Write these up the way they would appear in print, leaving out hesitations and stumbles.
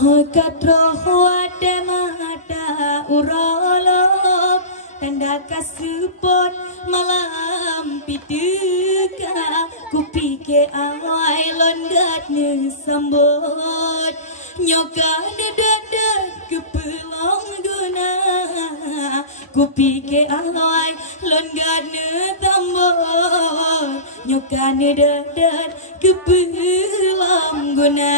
Katroh ada mata urolog tanda kasupot malam pituka kupike awai londat ne sambut nyoka dedet kepelong guna kupike awai londat ne tambut nyoka dedet kepelong guna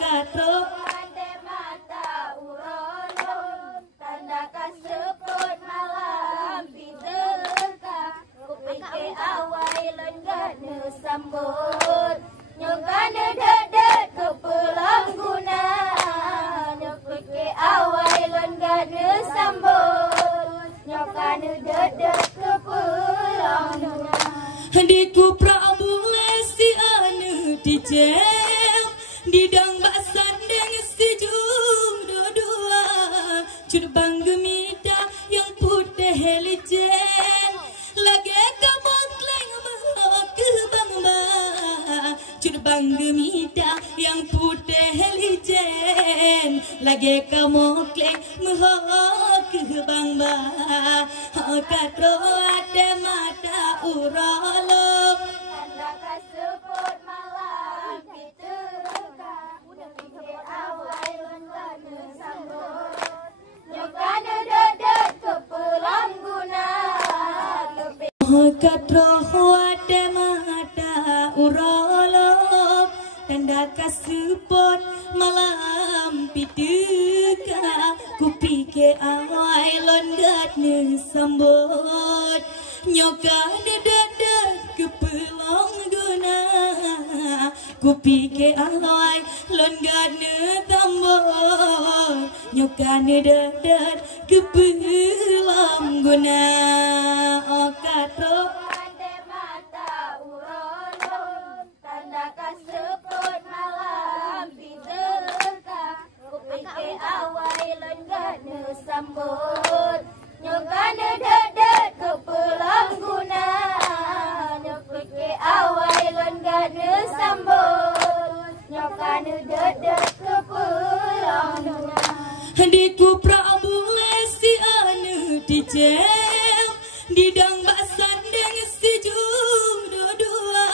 katroh ada mata urolog tanda kasupot malam pituka kupike awai londat ne sambut nyoka dedet kepelong guna kupike awai londat ne sambut nyoka dedet kepelong guna Diku Prabu Lesti anu dicem didang basan dengan sejung dua cud bang gemita yang putih licin lagi kamu kleng mahok ke bang ba cud bang gemita yang putih licin lagi kamu kleng mahok ke bang ba katro ada mata urolog tanda kasuput malam pituka kupike awai londat ne sambut nyoka dedet kepelong guna Katroh ada mata urolog tanda kasupot malam pituka kupike awai londat ne sambut nyoka dedet kepelong guna kupike awai londat ne tambut nyoka dedet kepelong guna katroh ada mata urolog tanda kasuput malam pituka kupike awai londat ne sambut nyoka dedet kepelong guna kupike awai londat ne sambut nyoka dedet kepelong guna Diku Prabu Lesti anu dicem didang basan dengan sejung dua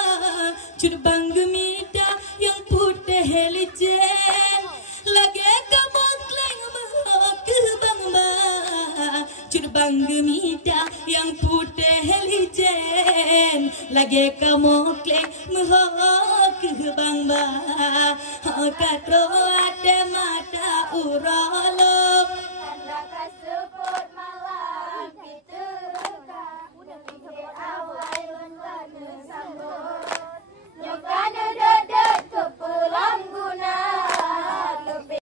cud bang gemita yang putih licin lagi kamu kleng mahok ke bang ba cud bang gemita yang putih licin lagi kamu kleng mahok ke bang ba katro ada mata urolog